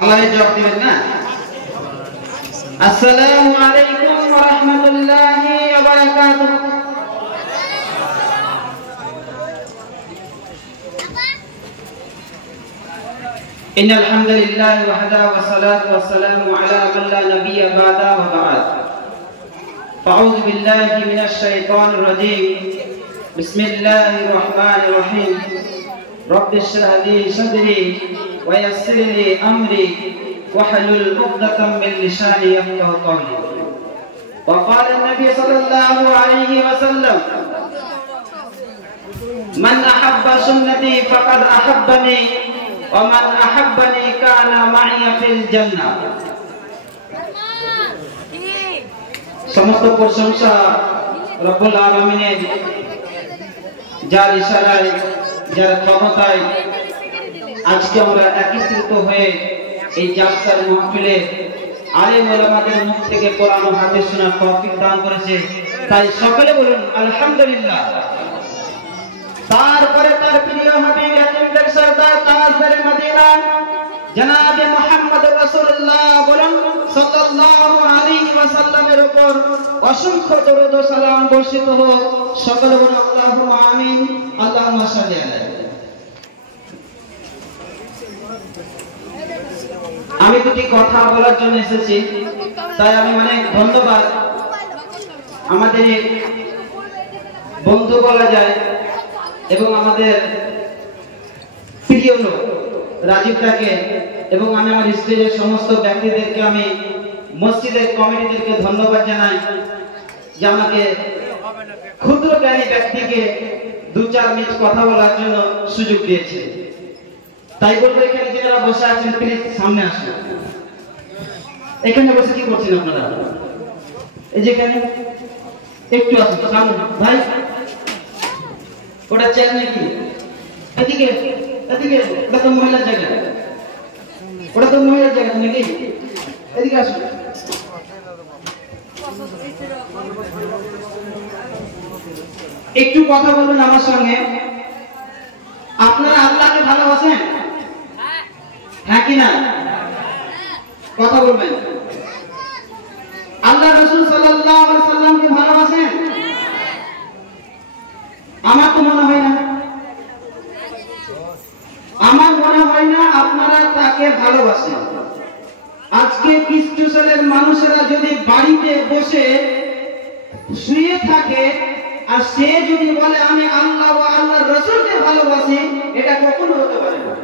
الله يجزاك خيرا. السلام عليكم ورحمة الله وبركاته. إن الحمد لله وحده والصلاة والسلام على من لا نبي بعده وبعد. أعوذ بالله من الشيطان الرجيم. بسم الله الرحمن الرحيم. رب اشرح لي صدري ويسر لي أمري واحلل عقدة من لساني يفقهوا قولي. وقال النبي صلى الله عليه وسلم: من أحب سنتي فقد أحبني ومن أحبني كان معي في الجنة. সমস্ত প্রশংসা রব্বুল আলামিনের, যার ইশারায় যার ক্ষমতায় আজকে আমরা একত্রিত হয়ে এই জালসার মাহফিলে আলেম ওলামাদের মুখ থেকে কোরআন ও হাদিস শোনার তৌফিক দান করেছে, তাই সকলে বলুন আলহামদুলিল্লাহ। তারপরে তার প্রিয় হাবিব ইয়াতিমদের সরদার তাজদারে মদিনা জনাবে মুহাম্মদ রাসূলুল্লাহ বলুন সাল্লাল্লাহু আলাইহি ওয়াসাল্লামের উপর অসংখ্য দরুদ ও সালাম বর্ষিত হোক। সকলে বলুন আল্লাহুম্মা আমিন। আল্লাহুম্মা সাল্লি আলাইহি। আমি দুটি কথা বলার জন্য এসেছি, তাই আমি অনেক ধন্যবাদ আমাদের বন্ধু বলা যায় এবং আমাদের প্রিয় লোক রাজীবটাকে, এবং আমি আমার স্টেজের সমস্ত ব্যক্তিদেরকে, আমি মসজিদের কমিটিদেরকে ধন্যবাদ জানাই যে আমাকে ক্ষুদ্র জ্ঞানী ব্যক্তিকে 2-4 মিনিট কথা বলার জন্য সুযোগ দিয়েছে। তাই বলবো, এখানে যারা বসে আছেন প্লিজ সামনে আসুন। এখানে বসে কি করছেন আপনারা? এই যে এখানে একটু আসুন সামনে ভাই। ওটা চেয়ার নাকি? এদিকে এদিকে, ওটা তো মহিলার জায়গা, ওটা তো মহিলার জায়গা নাকি? এদিকে আসুন। একটু কথা বলবেন আমার সঙ্গে। আপনারা আল্লাহকে ভালোবাসেন? হ্যাঁ কি না? কথা বলবেন। আল্লাহ রাসূল সাল্লাল্লাহু আলাইহি ওয়াসাল্লামকে ভালোবাসেন? আমার তো মনে হয় না, আমার মনে হয় না আপনারা তাকে ভালোবাসেন। আজকে খ্রিস্টানের মানুষেরা যদি বাড়িতে বসে শুয়ে থাকে আর সে যদি বলে আমি আল্লাহ ও আল্লাহর রাসূলকে ভালোবাসি, এটা কখনো হতে পারে না।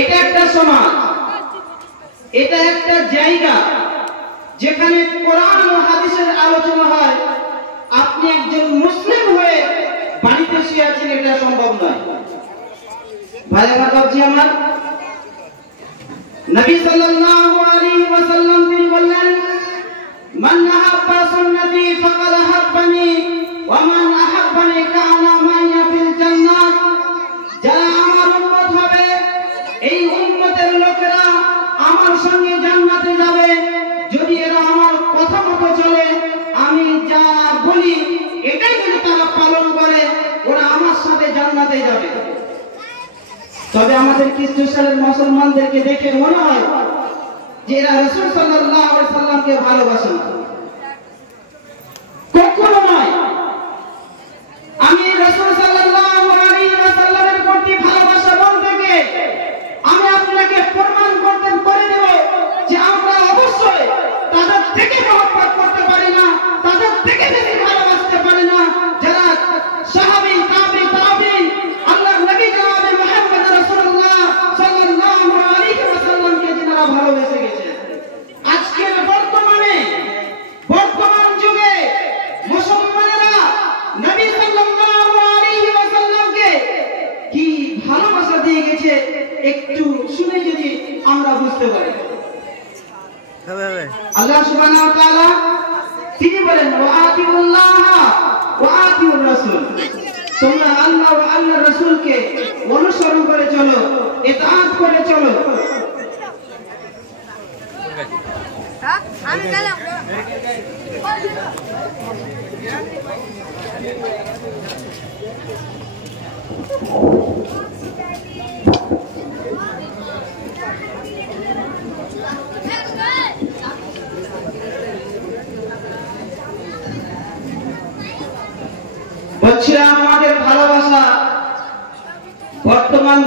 এটা একটা সমাজ, এটা একটা জায়গা যেখানে কোরআন ও হাদিসের আলোচনা হয়। আপনি একজন মুসলিম হয়ে বাড়িতে শুয়ে আছেন, এটা সম্ভব নয়। ভাই আমার বাবজি আমার, নবী সাল্লাল্লাহু আলাইহি ওয়াসাল্লাম তিনি বললেন, মান আহাব্বা সুন্নতি ফাকাদ আহাব্বানি ওয়া মান আহাব্বানি কানা মাইয়া ফিল জান্নাত। যারা আমার উম্মত হবে, এই উম্মতের লোকেরা আমার সঙ্গে জান্নাতে যাবে যদি এরা আমার কথা মতো চলে। আমি যা বলি এটাই যদি তারা পালন করে, ওরা আমার সাথে জান্নাতে যাবে। তবে আমাদের খ্রিস্টানের মুসলমানদেরকে দেখে মনে হয় যে এরা রাসূল সাল্লাল্লাহু আলাইহি ওয়াসাল্লামকে ভালোবাসে না। কখনো নয়। আমি রাসূল সাল্লাল্লাহু আলাইহি ওয়াসাল্লামের প্রতি ভালোবাসা বলতে গিয়ে আমি আপনাকে প্রমাণ করে দেব যে আমরা অবশ্যই তাদের থেকে মহব্বত করতে পারি না, তাদের থেকে বেশি ভালোবাসতে পারি না যারা সাহাবী, তাবী, তাবীন, আল্লাহর নবী জনাবে মুহাম্মদ রাসূলুল্লাহ সাল্লাল্লাহু আলাইহি ওয়াসাল্লামকে যারা ভালোবেসে গেছে। আজকের বর্তমান যুগে মুসলমানেরা নবী সাল্লাল্লাহু আলাইহি ওয়াসাল্লামকে কি ভালোবাসা দিয়ে গেছে, একটু শুনে যদি আমরা বুঝতে পারি। আল্লাহ সুবহানাহু ওয়া তাআলা তিনি বলেন, ওয়া আতিউল্লাহ ওয়া আতিউর রাসূল। তোমরা আল্লাহ ও আল্লাহর রাসূলকে অনুসরণ করে চলো, ইতাআত করে চলো। আমি গেলাম।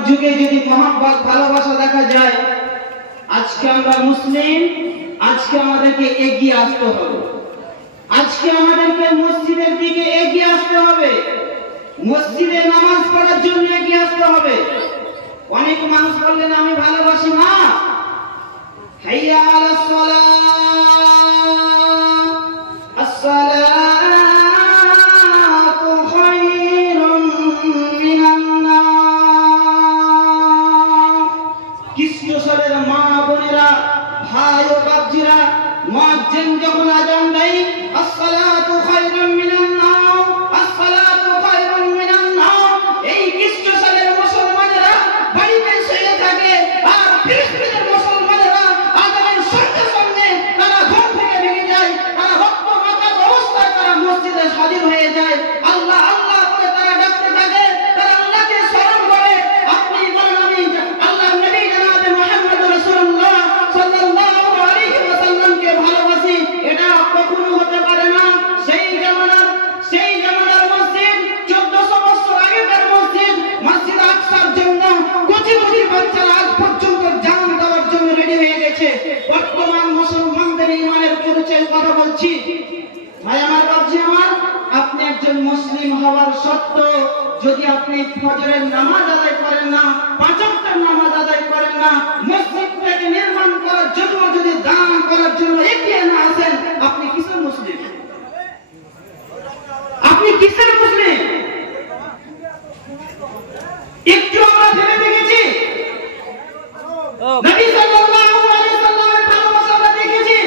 যুগে যদি মহব্বত ভালোবাসা দেখা যায়, আজকে আমরা মুসলিম, আজকে আমাদেরকে এগিয়ে আসতে হবে, আজকে আমাদেরকে মসজিদের দিকে এগিয়ে আসতে হবে, মসজিদে নামাজ পড়ার জন্য এগিয়ে আসতে হবে। অনেক মানুষ বললেন আমি ভালোবাসি না, হাইয়া আলাস সালাহ, আসসালাতু খায়রুম মিনান নাম। কৃষ্ণচরের মা বোনেরা, ভাই ও বাপজিরা, মুয়াজ্জিন যখন আযান দেয় আসসালাতু খায়রুম মিনান নাম, আসসালাতু খায়রুম মিনান নাম, এই কৃষ্ণচরের মুসলমানেরা বাড়িতে শুয়ে থাকে, আর ফিলিস্তিনের মুসলমানেরা আযানের সঙ্গে সঙ্গে তারা ঘুম থেকে ভেঙে যায়, তারা রক্ত মাখানো অবস্থায় তারা মসজিদে হাজির হয়ে যায়, আল্লাহ আল্লাহ করে তারা ডাকতে থাকে, তারা আল্লাহকে স্মরণ করে। আপনি বলেন আমি আল্লাহর নবী জনাবে মুহাম্মদ রাসূলুল্লাহ সাল্লাল্লাহু আলাইহি ওয়াসাল্লামকে ভালোবাসি, এটা কখনো হতে পারে না। সেই জামানার মসজিদ 1400 বছর আগেকার মসজিদ, মসজিদ আকসার জন্য কোটি কোটি বাচ্চারা আজ পর্যন্ত জান দেওয়ার জন্য রেডি হয়ে গেছে। বর্তমান মুসলমানদের ঈমানের পরিচয় কথা বলছি। ভাই আমার, বাপজি আমার, আপনি একজন মুসলিম হওয়ার শর্ত, যদি আপনি ফজরের নামাজ আদায় করেন না, পাঁচ ওয়াক্তের নামাজ আদায় করেন না, মসজিদটাকে নির্মাণ করার জন্য যদি দান করার জন্য এগিয়ে না আসেন, আপনি কিসের মুসলিম? আপনি কিসের মুসলিম? একটু আমরা ভেবে দেখেছি? নবী সাল্লাল্লাহু আলাইহি সাল্লামের ভালোবাসা আমরা দেখেছি।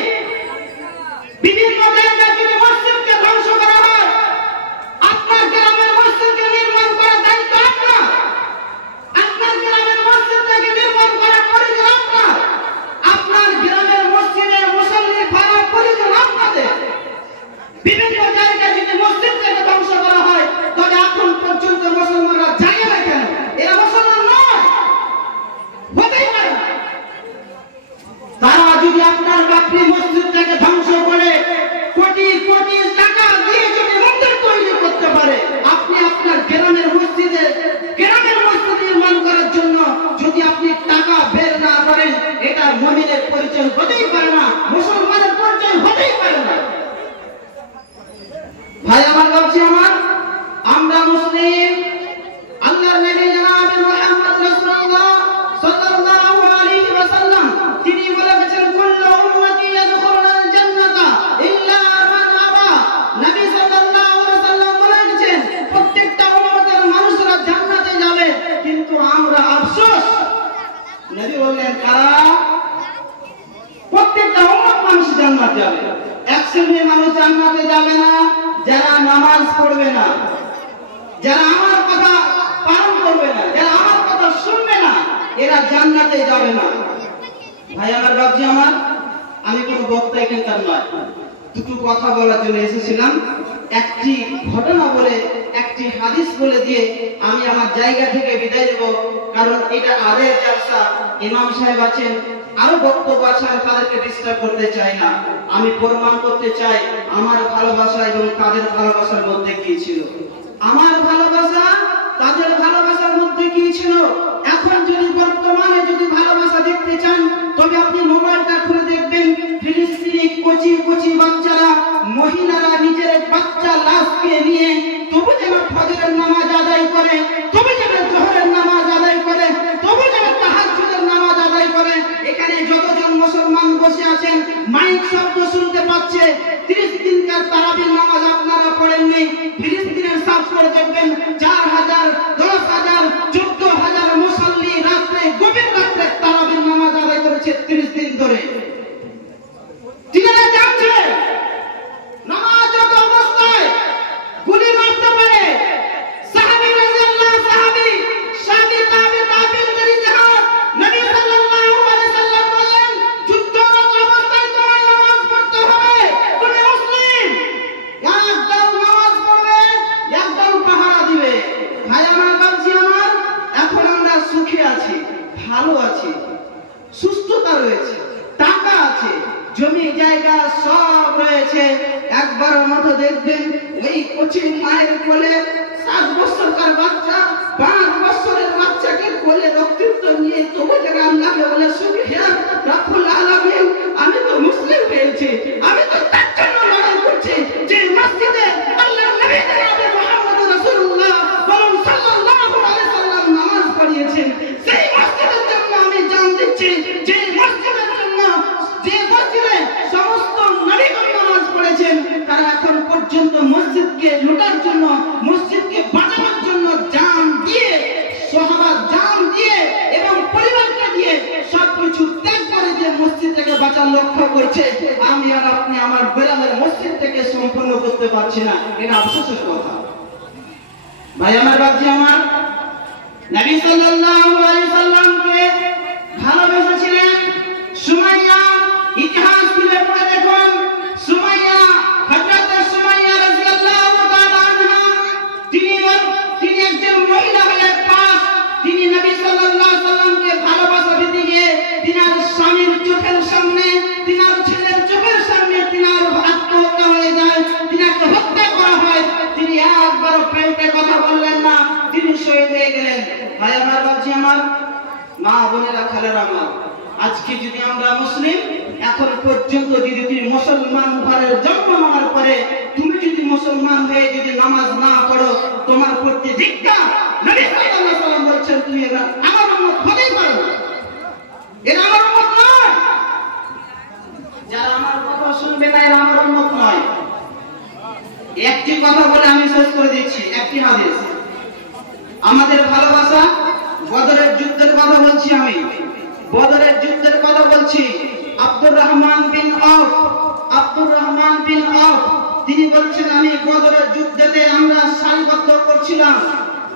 বিভিন্ন জায়গায় যদি মসজিদকে ধ্বংস করা হয়, আপনার গ্রামের মসজিদকে নির্মাণ করার দায়িত্ব আপনার, আপনার গ্রামের মসজিদটাকে নির্মাণ করার পরিজন আপনার, আপনার গ্রামের মসজিদে মুসল্লি করার পরিজন আপনাদের। বিভিন্ন জায়গায় যদি মসজিদটাকে ধ্বংস করা হয়, তবে এখন পর্যন্ত মুসলমানরা জানে না কেন এরা মুসলমান নয়, হতেই পারে না। তারা যদি আপনার বাবরি মসজিদটাকে ধ্বংস করে কোটি কোটি টাকা দিয়ে যদি মন্দির তৈরি করতে পারে, আপনি আপনার গ্রামের মসজিদ নির্মাণ করার জন্য যদি আপনি টাকা বের না করেন, এটা মুমিনের পরিচয় হতেই পারে না, মুসলমানের পরিচয় হতেই পারে না। ভাই আমার, বাপজি আমার, আমরা মুসলিম। আল্লাহর নবী জনাবে মুহাম্মদ রাসূলুল্লাহ সাল্লাল্লাহু আলাইহি ওয়াসাল্লাম তিনি বলেছেন, কুল্লু উম্মতি ইয়াদখুলুল জান্নাতা ইল্লা মান আবা। নবী সাল্লাল্লাহু আলাইহি ওয়াসাল্লাম বলেছেন, প্রত্যেকটা উম্মতের মানুষরা জান্নাতে যাবে, কিন্তু আমরা আফসোস। নবী বললেন কারা? প্রত্যেকটা উম্মত মানুষ জান্নাতে যাবে। এক শ্রেণীর মানুষ জান্নাতে যাবে না, যারা নামাজ পড়বে না, যারা আমার কথা পালন করবে না, যারা আমার কথা শুনবে না, এরা জান্নাতে যাবে না। ভাই আমার, বাপজি আমার, আমি কোনো বক্তা এখানকার নয়, দুটো কথা বলার জন্য এসেছিলাম। একটি ঘটনা বলে, একটি হাদিস বলে দিয়ে আমি আমার জায়গা থেকে বিদায় দেব, কারণ এটা আরেক জলসা, ইমাম সাহেব আছেন, আরো বক্তব্য আছে, আমি তাদেরকে ডিস্টার্ব করতে চাই না। আমি প্রমাণ করতে চাই আমার ভালোবাসা এবং তাদের ভালোবাসার মধ্যে কি ছিল, আমার ভালোবাসা তাদের ভালোবাসার মধ্যে কি ছিল। এখন যদি বর্তমানে যদি ভালোবাসা দেখতে চান, তবে আপনি মোবাইলটা খুলে দেখবেন, ফিলিস্তিনি কোচি কোচি বাচ্চারা, মহিলারা নিজের বাচ্চা লাশকে নিয়ে তবু যেন ফজরের নামাজ আদায় করে, তবু যেন জোহরের নামাজ আদায় করে, তবু যেন তাহাজ্জুদের নামাজ আদায় করে। এখানে যতজন মুসলমান বসে আছেন, মাইক শব্দ শুনতে পাচ্ছে, 30 দিনকার তারাবির নামাজ আপনারা পড়েননি। ফিলিস্তিনের সাফ করে দেখবেন 4000, 10,000, 14,000 মুসল্লি রাত্রে, গভীর রাত্রে তারাবির নামাজ আদায় করেছে 30 দিন ধরে। ঠিকানা যাচ্ছে নামাজ যত অবস্থায় গুলি মারতে পারে। সাহাবী রাদিয়াল্লাহু সাহাবী তাবিনদের ইতিহাস, নবী সাল্লাল্লাহু আলাইহি সাল্লাম বলেন, যুদ্ধরত অবস্থায় তোমায় নামাজ পড়তে হবে। তুমি মুসলিম, একদল নামাজ পড়বে, একদল পাহারা দিবে। ভাই আমার, বাপজি আমার, এখন আমরা সুখে আছি, ভালো আছি, সুস্থতা রয়েছে, টাকা আছে, জমি জায়গা সব রয়েছে। একবার মতো দেখবেন ওই কোচিং মায়ের কোলে 7 বছরকার বাচ্চা, 5 বছরের বাচ্চা বাচ্চাকে কোলে রক্তিত নিয়ে তবু যারা আল্লাহকে বলে শুকরিয়া রাব্বুল আলামিন, আমি তো মুসলিম হয়েছি, আমি তো তার জন্য লড়াই করছি যে মসজিদে আল্লাহর নবী জনাব মুহাম্মদ রাসূলুল্লাহ সাল্লাল্লাহু আলাইহি সাল্লাম নামাজ পড়িয়েছেন, সেই মসজিদের জন্য আমি জান দিচ্ছি, যে মসজিদের জন্য, যে মসজিদে সমস্ত নবীগণ নামাজ পড়েছেন, তারা এখন পর্যন্ত মসজিদকে লুটার জন্য, মসজিদকে বাঁচানোর জন্য জান দিয়ে, সাহাবা জান দিয়ে এবং পরিবারকে দিয়ে সবকিছু ত্যাগ করে যে মসজিদটাকে বাঁচার লক্ষ্য করছে, আমি আর আপনি আমার বেলালের মসজিদটাকে সম্পূর্ণ করতে পারছি না। এটা আফসোসের কথা। ভাই আমার, বাপজি আমার, নবী সাল্লাল্লাহু আলাইহি সাল্লামকে ভালোবেসেছিলেন সুমাইয়া। ইতিহাস খুলে পড়ে দেখুন, সুমাইয়া, হযরত সুমাইয়া রাদিয়াল্লাহু তাআলা আনহা, তিনি একজন মহিলা হয়ে পাস, তিনি নবী সাল্লাল্লাহু আলাইহি সাল্লামকে ভালোবাসা দিতে গিয়ে তিনার স্বামীর চোখের সামনে, তিনার ছেলের চোখের সামনে তিনার আত্মহত্যা হয়ে যায়, তিনাকে হত্যা করা হয়। তিনি একবারও প্রেমে কথা বললেন না, তিনি শহীদ হয়ে গেলেন। ভাই আমার, বাপজি আমার, মা বোনেরা, খালেরা আমার, আজকে যদি আমরা মুসলিম, এখন পর্যন্ত যদি তুমি মুসলমান ঘরের জন্ম নেওয়ার পরে তুমি যদি মুসলমান হয়ে যদি নামাজ না পড়ো, তোমার প্রতি ধিক্কার। নবী সাল্লাল্লাহু আলাইহি সাল্লাম বলেছেন, তুমি আমার উম্মত হতেই পারো না, এরা আমার উম্মত নয়, যারা আমার কথা শুনবে না এরা আমার উম্মত নয়। একটি কথা বলে আমি শেষ করে দিচ্ছি, একটি হাদিস। আমাদের ভালোবাসা, বদরের যুদ্ধের কথা বলছি আমি, বদরের যুদ্ধের কথা বলছি। আব্দুর রহমান বিন আওফ তিনি বলছেন, আমি বদরের যুদ্ধেতে আমরা সারিবদ্ধ করছিলাম,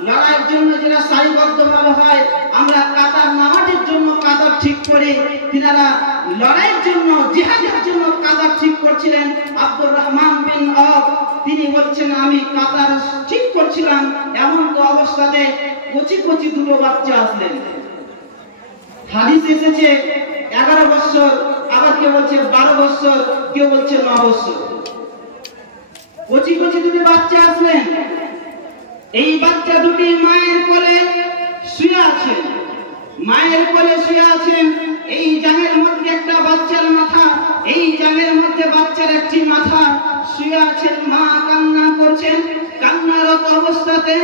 লড়াইয়ের জন্য যেটা সারিবদ্ধভাবে হয়, আমরা কাতার নামাজের জন্য কাতার ঠিক করি, তিনারা লড়াইয়ের জন্য, জিহাদের জন্য কাতার ঠিক করছিলেন। আব্দুর রহমান বিন আওফ তিনি বলছেন, আমি কাতার ঠিক করছিলাম, এমন তো অবস্থাতে কচি কচি দুটো বাচ্চা আসলেন। হাদিস এসেছে 11 বছর, আবার কেউ বলছে 12 বছর, কেউ বলছে 9 বছর। কচি কচি দুটি বাচ্চা আসলেন। এই বাচ্চা দুটি মায়ের কোলে শুয়ে আছেন, মায়ের কোলে শুয়ে আছেন। এই জামের মধ্যে একটা বাচ্চার মাথা, এই জামের মধ্যে বাচ্চার একটি মাথা শুয়ে আছেন। মা কান্না করছেন, কান্নারত অবস্থাতে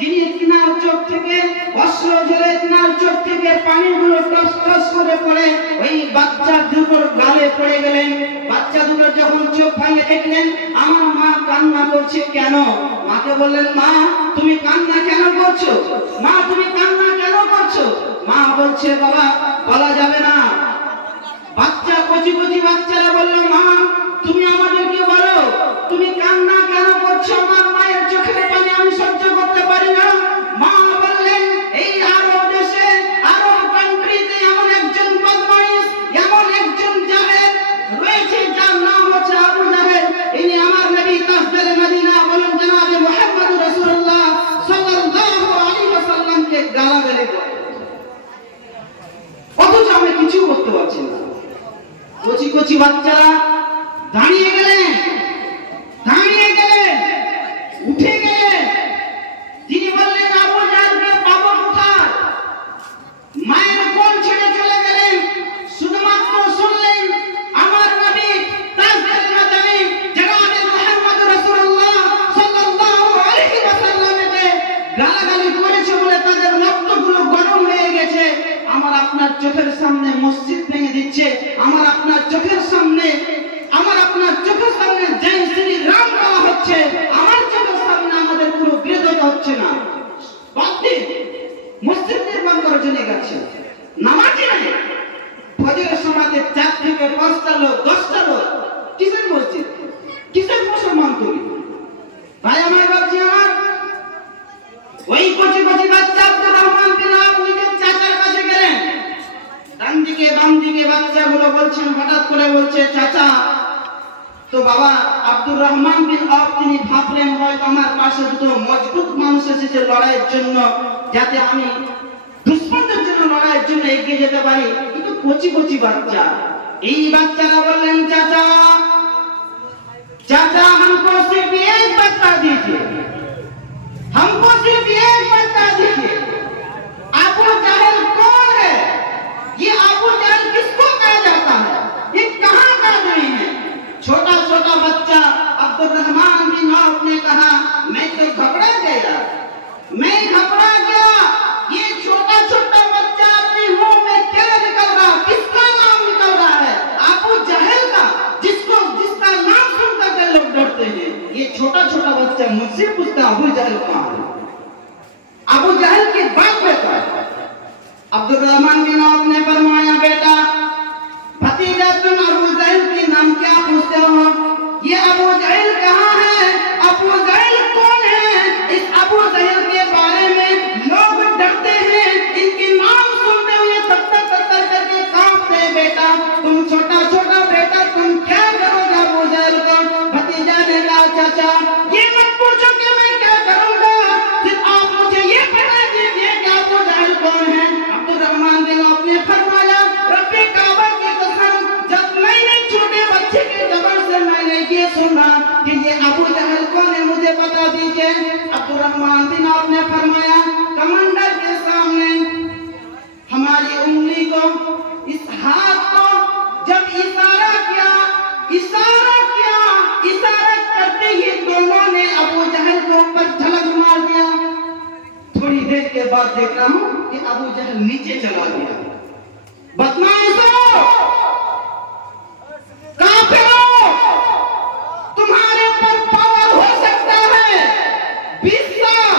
তিনি তিনার চোখ থেকে অশ্রু ঝরে, তিনার চোখ থেকে পানিগুলো টস টস করে পড়ে ওই বাচ্চা দুটোর গালে পড়ে গেলেন। বাচ্চা দুটো যখন চোখ ভাঙে দেখলেন আমার মা কান্না করছে কেন, মাকে বললেন, মা তুমি কান্না কেন করছো, মা তুমি কান্না কেন করছো? মা বলছে, বাবা বলা যাবে না। বাচ্চা, কচি কচি বাচ্চারা বলল, মা তুমি আমাদেরকে বলো তুমি কান্না কেন করছো, আমার মায়ের চোখের পানি আমি সহ্য করতে পারি না। মা বললেন, এই আরব দেশে, আরব কান্ট্রিতে এমন একজন বদমাইশ, এমন একজন জাহেল রয়েছে যার নাম হচ্ছে আবু জাহেল। ইনি আমার নবী তাজদারে মদিনা বলেন জনাবে মুহাম্মদ রাসূলুল্লাহ সাল্লাল্লাহু আলাইহি ওয়াসাল্লামকে গালাগালি করে, অথচ আমরা কিছু করতে পারছি না। কচি কচি বাচ্চারা দাঁড়িয়ে গেলেন, উঠে গেলেন। তিনি বললেন, আবু জাহেলকে পাবো কোথায়? মায়ের কোল ছেড়ে চলে গেলেন। শুধুমাত্র শুনলেন আমার নবী তাজদারে মদিনা জনাবে মুহাম্মদ রাসূলুল্লাহ সাল্লাল্লাহু আলাইহি ওয়াসাল্লামকে গালাগালি করেছে বলে তাদের রক্তগুলো গরম হয়ে গেছে। আমার আপনার চোখের সামনে মসজিদ ভেঙে দিচ্ছে, আমার আপনার চোখের সামনে জয় শ্রী রাম বলা হচ্ছে, আমার চোখের সামনে আমাদের পুরো বিরোধিতা হচ্ছে না। মসজিদ নির্মাণ করার জন্য গেছে, নামাজি নাই। ফজরের সময়তে 4 থেকে 5টা লোক, 10টা লোক, কিসের মসজিদ, কিসের মুসলমান তুমি? ভাই আমার, বাপজি আমার, ওই কচি কচি বাচ্চা আব্দুর রহমান বিন আওফ নিজের চাচার কাছে গেলেন। ডান দিকে বাম দিকে বাচ্চাগুলো বলছেন, হঠাৎ করে বলছে, চাচা। তো বাবা আব্দুর রহমান বিন আওফ তিনি ভাবলেন হয়তো আমার পাশে দুটো মজবুত মানুষ এসেছে লড়াইয়ের জন্য, যাতে আমি দুশ্মনদের জন্য লড়াইয়ের জন্য এগিয়ে যেতে পারি। কিন্তু কচি কচি বাচ্চা, এই বাচ্চারা বললেন, চাচা चाचा हमको सिर्फ एक बता दीजिए, हमको सिर्फ एक बता दीजिए, ये अबू जहल किसको कहा जाता है? ये कहाँ का आदमी है? छोटा छोटा बच्चा अब्दुर्रहमान बिन औफ ने कहा, मैं तो घबरा गया, मैं घबरा गया। ये छोटा छोटा बच्चा अपने मुंह में क्या निकल रहा, किसका नाम निकल रहा है? अबू जहल का, जिसका नाम सुनकर के लोग डरते हैं। ये छोटा छोटा बच्चा मुझसे पूछता, अबू जहल कहाँ है? अबू जहल की बात कहता है। अब्दुर्रहमान बिन औफ ने फरमाया, बेटा भतीजा तुम अबू जहल के नाम क्या पूछते हो? ये अबू जहल कहाँ है? अबू जहल कौन है? इस अबू जहल के बारे में लोग डरते हैं, इनके नाम सुनते हुए तत्तर तत्तर करके कांपते। बेटा तुम छोटा छोटा बेटा तुम क्या करोगे अबू जहल को? भतीजा ने कहा, चाचा ये मत पूछो कि मैं क्या करूंगा, सिर्फ आप मुझे ये बता दीजिए कि अबू जहल कौन है। अब्दुर्रहमान बिन औफ ने फरमाया, रब्बे काबा की कसम, जब मैंने छोटे बच्चे के जबान से मैंने ये सुना कि ये अबू जहल कौन है, मुझे बता दीजिए। अब्दुर्रहमान बिन औफ ने फरमाया, कमांडर के सामने हमारी उंगली को, इस हाथ को जब इशारा किया, इशारा करते ही दोनों ने अबू जहल को ऊपर झलक मार दिया। थोड़ी देर के बाद देख रहा हूं कि अबू जहल नीचे चला गया। बदमाशों, काफिरों, तुम्हारे ऊपर पावर हो सकता है 20 साल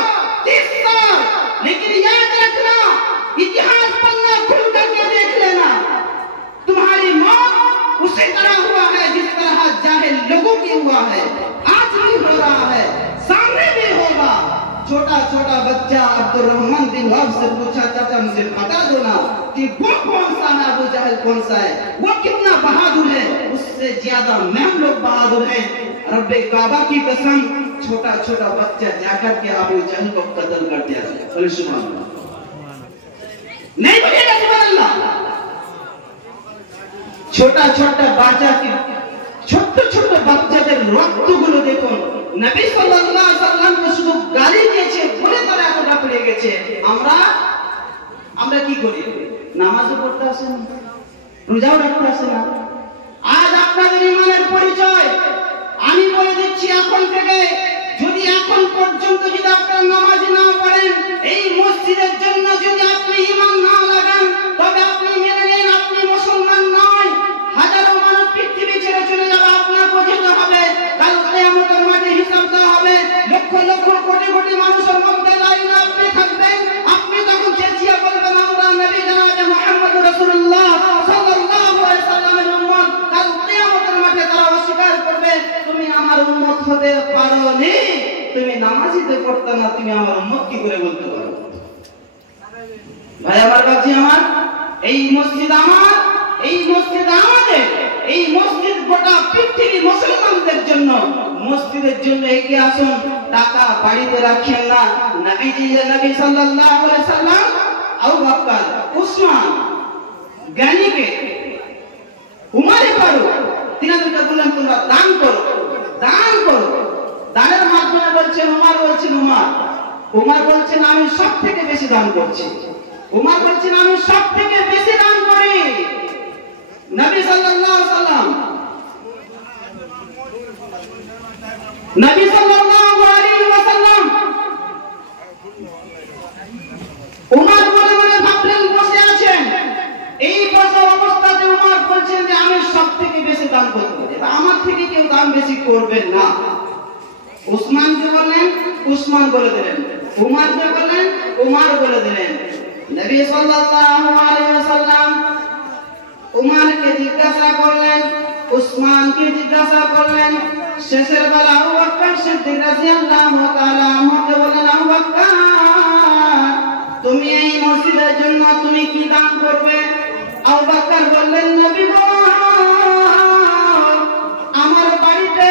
30 साल, लेकिन याद रखना, इतिहास पन्ना खुल करके देख लेना, तुम्हारी मौत उसी तरह हुआ है जिस तरह जाहिल लोगों की हुआ है। आज भी हो रहा है, सामने भी होगा। छोटा छोटा बच्चा अब्दुर्रहमान बिन औफ से पूछा, चाचा मुझे बता दो ना कि वो कौन सा है, अबू जहल कौन सा है, वो कितना बहादुर है, उससे ज्यादा हम लोग बहादुर हैं। रब्बे काबा की कसम, छोटा छोटा बच्चा जाकर के अबू जहल को कत्ल कर दिया। बोले सुभान अल्लाह, नहीं बोलिएगा सुभान अल्लाह। छोटा छोटा बाचा की, ছোট্ট ছোট্ট বাচ্চাদের রক্তগুলো দেখুন, নবী সাল্লাল্লাহু আলাইহি ওয়াসাল্লাম কে শুধু গালি দিয়েছে বলে তারা এতটা পড়ে গেছে। আমরা কি করি? নামাজও পড়তে আসে না, রোজাও রাখতে আসে না। আজ আপনাদের ঈমানের পরিচয় আমি বলে দিচ্ছি এখন থেকে, যদি এখন পর্যন্ত যদি আপনারা নামাজ না পড়েন, এই মসজিদের জন্য যদি আপনি ঈমান না লাগান, তবে আপনি মেনে নিন আপনি মুসলমান নয়। হাজারো মানুষ পৃথিবী ছেড়ে চলে যাবে, আপনাকে যেতে হবে, কাল কিয়ামতের মাঠে হিসাব দেওয়া হবে। লক্ষ লক্ষ কোটি কোটি মানুষের মধ্যে লাইনে আপনি থাকবেন, আপনি তখন চেঁচিয়ে বলবেন, আমরা নবী জনাব মুহাম্মদ রাসূলুল্লাহ সাল্লাল্লাহু আলাইহি সাল্লামের উম্মত। কাল কিয়ামতের মাঠে তারা অস্বীকার করবে, তুমি আমার উম্মত হতে পারোনি, তুমি নামাজই পড়তে না, তুমি আমার উম্মত কি করে বলতে পারো? ভাই আমার কাছে আমার এই মসজিদ আমার, এই মসজিদ আমাদের, এই মসজিদ গোটা পৃথিবী মুসলমানদের জন্য। মসজিদের জন্য এগিয়ে আসুন, টাকা বাড়িতে রাখেন না। নবী সাল্লাল্লাহু আলাইহি সাল্লাম আবু বকর, উসমান গানিকে, উমর ফারুক তিনাদেরকে বললেন তোমরা দান করো, দান করো। দানের মাধ্যমে বলছেন উমর, উমর বলছেন আমি সব থেকে বেশি দান করছি। উমর বলছেন আমি সব থেকে বেশি দান করি। নবী সাল্লাল্লাহু আলাইহি সাল্লাম, নবী সাল্লাল্লাহু আলাইহি ওয়াসাল্লাম উমর মনে মনে ভাবলেন বসে আছেন, এই বসা অবস্থাতে উমর বলছেন যে আমি সব থেকে বেশি দান করতে পারি, আমার থেকে কেউ দান বেশি করবেন না। উসমানকে বললেন, উসমান বলে দিলেন। উমরকে বললেন, উমর বলে দিলেন। নবী সাল্লাল্লাহু আলাইহি ওয়াসাল্লাম উমরকে জিজ্ঞাসা করলেন, উসমানকে জিজ্ঞাসা করলেন, শেষের বেলা আবু বকর সিদ্দিক রাদিয়াল্লাহু তাআলা আনহুকে বললেন, আবু বকর তুমি এই মসজিদের জন্য তুমি কি দান করবে? আবু বকর বললেন, নবী গো, আমার বাড়িতে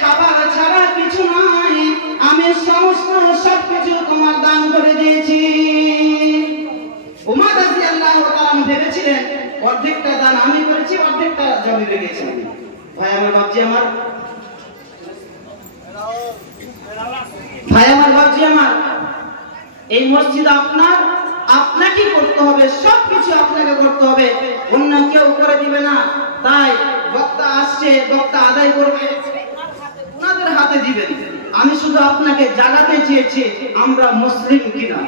খাবার ছাড়া কিছু নাই, আমি সমস্ত সবকিছু তোমার দান করে দিয়েছি। উমর রাদিয়াল্লাহু তাআলা ভেবেছিলেন অর্ধেকটা দান আমি করেছি, অর্ধেকটা জমি রেখেছি। ভাই আমার বাপজি আমার, ভাই আমার বাপজি আমার, এই মসজিদ আপনার, আপনাকে করতে হবে, সবকিছু আপনাকে করতে হবে, অন্য কেউ করে দিবে না। তাই বক্তা আসছে, বক্তা আদায় করবে, ওনাদের হাতে দিবেন। আমি শুধু আপনাকে জাগাতে চেয়েছি আমরা মুসলিম কিনা,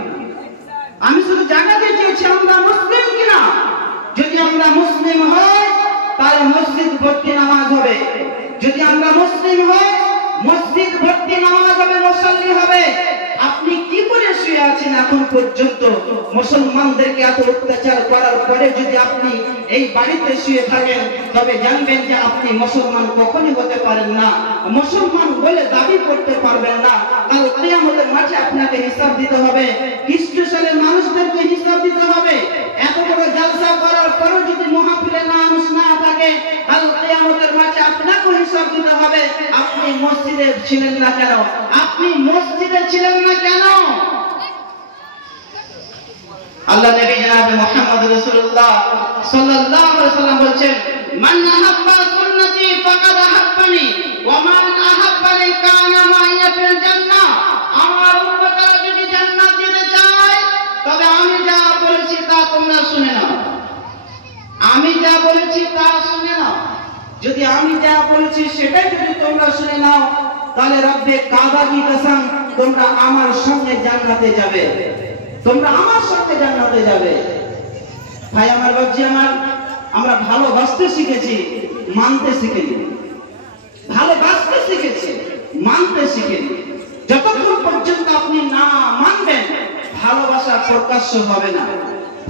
আমি শুধু জাগাতে চেয়েছি আমরা মুসলিম কিনা। যদি আমরা মুসলিম হই তাহলে মসজিদ ভর্তি নামাজ হবে, যদি আমরা মুসলিম হই মসজিদ ভর্তি নামাজ হবে, মুসল্লি হবে। আপনি কি করে শুয়ে আছেন এখন পর্যন্ত? মুসলমানদেরকে এত অত্যাচার করার পরে যদি আপনি এই বাড়িতে শুয়ে থাকেন তবে জানবেন যে আপনি মুসলমান কখনই হতে পারেন না, মুসলমান বলে দাবি করতে পারবেন না। কাল কিয়ামতের মাঠে আপনাকে হিসাব দিতে হবে, খ্রিস্ট সালের মানুষদেরকে হিসাব দিতে হবে। এত বড় জলসা করার পরেও যদি মাহফিলে মানুষ না থাকে, কাল কিয়ামতের মাঠে আপনাকে হিসাব দিতে হবে। আপনি মসজিদে ছিলেন না কেন? আপনি মসজিদে ছিলেন না কেন? আল্লাহ নবী জনাব মুহাম্মদ রাসূলুল্লাহ সাল্লাল্লাহু আলাইহি ওয়াসাল্লাম বলেন, মান আহাব্বা সুন্নতি ফাকাদ আহাব্বানি ওয়া মান আহাব্বানি কানা মাইয়া ফিল জান্নাহ। আমার উম্মতরা যদি জান্নাত যেতে চায় তবে আমি যা বলেছি তা তোমরা শুনে নাও, আমি যা বলেছি তা শুনে নাও। যদি আমি যা বলেছি সেটাই যদি তোমরা শুনে নাও তাহলে রব্বে কাবা কি কসম তোমরা আমার সঙ্গে জান্নাতে যাবে, তোমরা আমার সঙ্গে জান্নাতে যাবে। ভাই আমার, বাবজি আমার, আমরা ভালোবাসতে শিখেছি, মানতে শিখিনি। ভালোবাসতে শিখেছি, মানতে শিখিনি। যতক্ষণ পর্যন্ত আপনি না মানবেন ভালোবাসা প্রকাশ্য হবে না,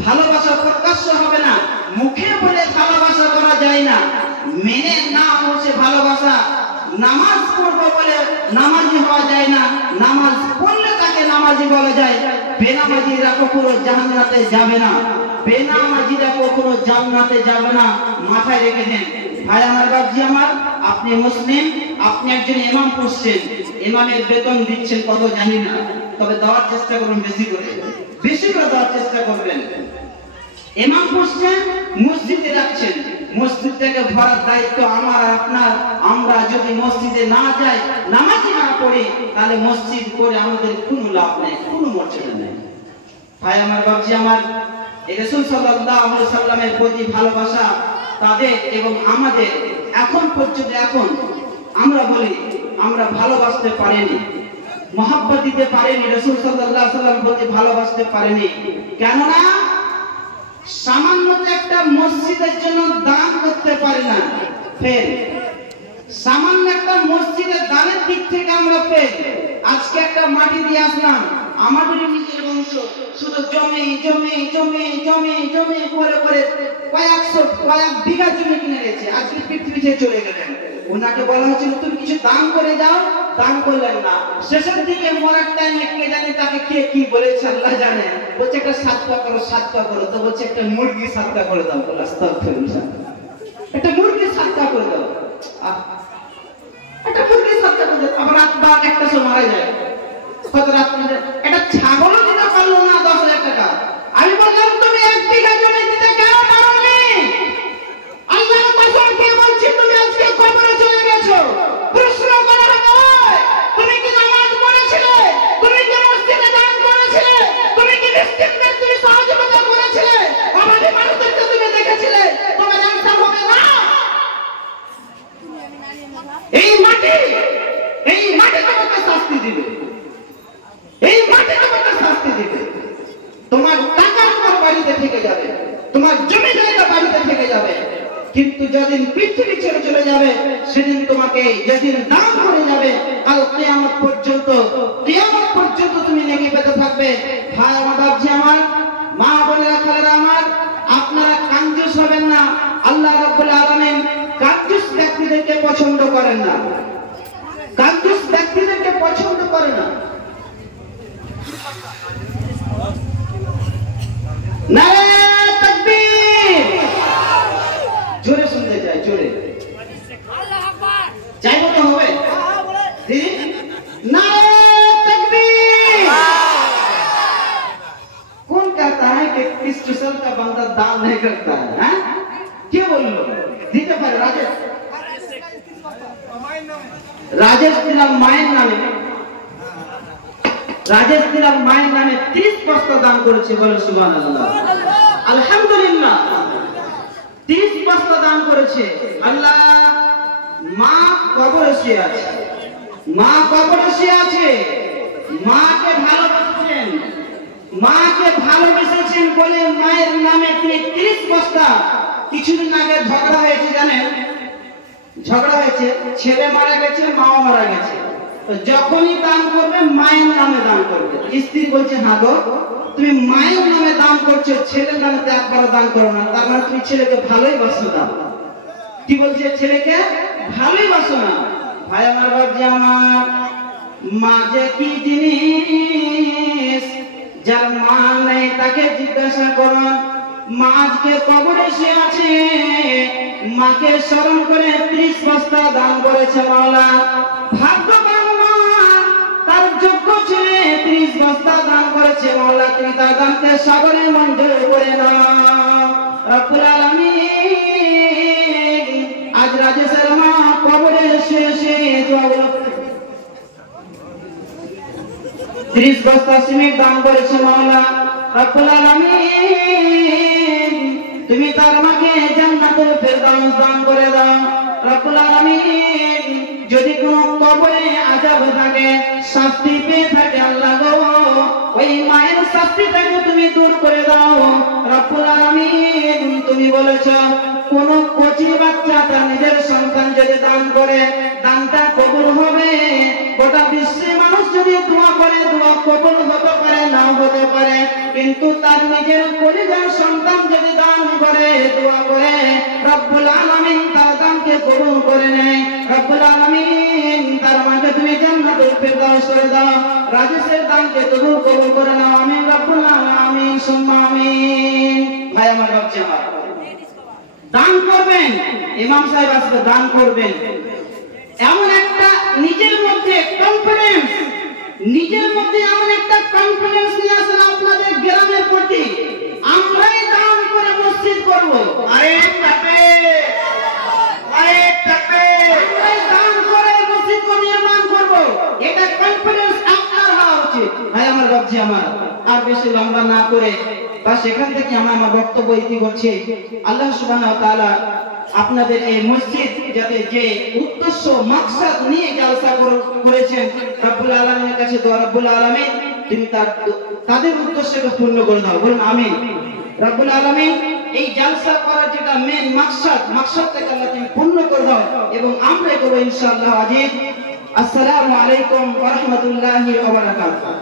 ভালোবাসা প্রকাশ্য হবে না। মুখে বলে ভালোবাসা করা যায় না, মেনে না হচ্ছে ভালোবাসা। নামাজ পড়বো বলে নামাজি হওয়া যায় না, নামাজ পড়লে তাকে নামাজি বলা যায়। বেনামাজিরা কখনো জান্নাতে যাবে না, বেনামাজিরা কখনো জান্নাতে যাবে না, মাথায় রেখে দেন। ভাই আমার, বাবজি আমার, আপনি মুসলিম, আপনি একজন ইমাম পড়ছেন, ইমামের বেতন দিচ্ছেন কত জানি না, তবে দেওয়ার চেষ্টা করুন, বেশি করে দেওয়ার চেষ্টা করবেন। ইমাম পড়ছেন, মসজিদে রাখছেন, মসজিদটাকে ভরার দায়িত্ব আমার আর আপনার। আমরা যদি মসজিদে না যাই, নামাজ না পড়ি, তাহলে মসজিদ করে আমাদের কোনো লাভ নেই, কোনো মর্যাদা নেই। ভাই আমার, বাবজি আমার, রাসূল সাল্লাল্লাহু আলাইহি সাল্লামের প্রতি ভালোবাসা তাদের এবং আমাদের এখন পর্যন্ত, এখন আমরা বলি আমরা ভালোবাসতে পারিনি, মহব্বত দিতে পারিনি, রাসূল সাল্লাল্লাহু আলাইহি সাল্লামের প্রতি ভালোবাসতে পারিনি। কেননা সামান্য একটা মসজিদের জন্য দান করতে পারি না, ফেল। সামান্য একটা মসজিদের দানের দিক থেকে আমরা ফেল। আজকে একটা মাটি দিয়ে আসলাম, আমাদের নিজের বংশ শুধু জমি জমি জমি জমি জমি করে করে কয়েক বিঘা জমি কিনে নিয়েছে, আজকে পৃথিবী থেকে চলে গেলেন। ওনাকে বলা হচ্ছিল তুমি কিছু দান করে যাও, দান করলেন না। শেষের দিকে মরার টাইমে কে জানে তাকে কে কি বলেছে আল্লাহ জানে, বলছে একটা সাদকা করো, সাদকা করো, তো বলছে একটা মুরগি সাদকা করে দাও। আস্তাগফিরুল্লাহ, একটা মুরগি সাদকা করে দাও, একটা মুরগি সাদকা করে দাও। আবার রাত 1টা সময় মারা যায়, কত রাত একটা ছাগলও দিতে পারলো না 10,000 টাকা। আমি বললাম তুমি 1 বিঘা জমি দিতে কেন পারোনি? আল্লাহর কসম খেয়ে বলছি তুমি আজকে কবরে চলে গেছো। প্রশ্ন করা হয় তুমি কি নামাজ পড়েছিলে, তুমি কি মসজিদে দান করেছিলে, তুমি কি মিসকিনদের তুমি সহযোগিতা করেছিলে, অভাবী মানুষদেরকে তুমি দেখেছিলে, তোমার অ্যানসার হবে না। এই মাটি তোমাকে শাস্তি দিবে, এই মাটি তোমাকে শাস্তি দিবে। তোমার টাকা তোমার বাড়িতে থেকে যাবে, তোমার জমি জায়গা বাড়িতে থেকে যাবে, কিন্তু যেদিন পৃথিবী ছেড়ে চলে যাবে সেদিন তোমাকে, যেদিন দান করে যাবে, কাল কিয়ামত পর্যন্ত তুমি নেকি পেতে থাকবে। ভাই আমার, বাবজি আমার, মা বোনেরা, খালারা আমার, আপনারা কাঞ্জুস হবেন না। আল্লাহ রাব্বুল আলামিন কাঞ্জুস ব্যক্তিদেরকে পছন্দ করেন না, কাঞ্জুস ব্যক্তিদেরকে পছন্দ করে না। নারে তাকবীর, জোরে শুনতে চাই, জোরে আল্লাহু আকবার চাইবো তো হবে। नारे तकबीर। कौन कहता है कि किस किस्म का बंदा दान नहीं करता है? क्या बोल लो दीते पर राजेश जिला मायन नामे রাজেশ তিনার মায়ের নামে 30 বস্তা দান করেছে, বলে সুবহানাল্লাহ। আলহামদুলিল্লাহ, 30 বস্তা দান করেছে। আল্লাহ, মা কবরে শুয়ে আছে, মা কবরে শুয়ে আছে, মাকে ভালোবাসেন, মাকে ভালোবেসেছেন বলে মায়ের নামে তিনি 30 বস্তা। কিছুদিন আগে ঝগড়া হয়েছে, জানেন, ঝগড়া হয়েছে, ছেলে মারা গেছে, মাও মারা গেছে। যখনই দান করবে মায়ের নামে দান করবে। স্ত্রী বলছে, হ্যাঁ গো, তুমি মায়ের নামে দান করছো, ছেলের নামে তো একবারও দান করো না, তার মানে তুমি ছেলেকে ভালোই বাসো না। কি বলছে? ছেলেকে ভালোই বাসো না। ভাই আমার, বাবজি আমার, মা যে কি জিনিস, যার মা নেই তাকে জিজ্ঞাসা করুন। মা আজকে কবরে শুয়ে আছে, মাকে স্মরণ করে 30 বস্তা দান করেছে মাওলা। ভাগ্যবান মা, তার যোগ্য ছেলে 30 বস্তা দান করেছে মাওলা, তুমি তার দানকে সাগরে মঞ্জুর করে নাও রব্বুল আলামিন। আজ রাজেশের মা কবরে শুয়ে দোয়াগুলো 30 বস্তা সিমেন্ট দান করেছে মাওলা রব্বুল আলামিন। তুমি তার মাকে জান্নাতুল ফেরদাউস দান করে দাও রব্বুল আলামিন। যদি কোনো কবরে আযাব থাকে, শাস্তি পেয়ে থাকে, আল্লাহ গো, ওই মায়ের শাস্তিটাকে তুমি দূর করে দাও রব্বুল আলামিন। তুমি বলেছো কোন কচি বাচ্চা তার নিজের সন্তান যদি দান করে, দানটা কবুল হবে। গোটা বিশ্বে মানুষ যদি দোয়া করে, দোয়া কবুল হতে পারে, নাও হতে পারে, কিন্তু তার নিজের পরিবার সন্তান যদি দান করে, দোয়া করে, রব্বুল আলামিন তার দানকে কবুল করে নেয় রব্বুল আলামিন। তার মাকে তুমি জান্নাতুল ফেরদাউস করে দাও, রাজেশের দানকে কবুল করে নাও, আমিন রব্বুল আলামিন, সুম্মা আমিন। ভাই আমার, বাচ্চা আমার, দান করবেন, ইমাম সাহেব আজকে দান করবেন। এমন একটা নিজের মধ্যে কনফিডেন্স, নিজের মধ্যে এমন একটা কনফিডেন্স নিয়ে আসেন আপনাদের গ্রামের প্রতি, আমরাই দান করে মসজিদ করব। আরে তাকবীর, আরে তাকবীর, আমরাই দান করে মসজিদ নির্মাণ করব, এটা কনফিডেন্স আপনার হওয়া উচিত। ভাই আমার, বাবজি আমার, আর বেশি লম্বা না করে বা সেখান থেকে আমার বক্তব্য ইতি করছি। আল্লাহ সুবহানাহু ওয়া তাআলা আপনাদের এই মসজিদ যাতে যে উদ্দেশ্য মাকসাদ নিয়ে জালসা করেছেন, রব্বুল আলামিনের কাছে দোয়া, রব্বুল আলামিন তুমি তাদের উদ্দেশ্যকে পূর্ণ করে দাও, বলুন আমিন। রব্বুল আলামিন এই জালসা করার যেটা মেন মাকসাদটাকে আল্লাহ তুমি পূর্ণ করে দাও, এবং আমরাই করব ইনশাআল্লাহ আজিজ। আসসালামু আলাইকুম ওয়া রাহমাতুল্লাহি ওয়া বারাকাতুহু।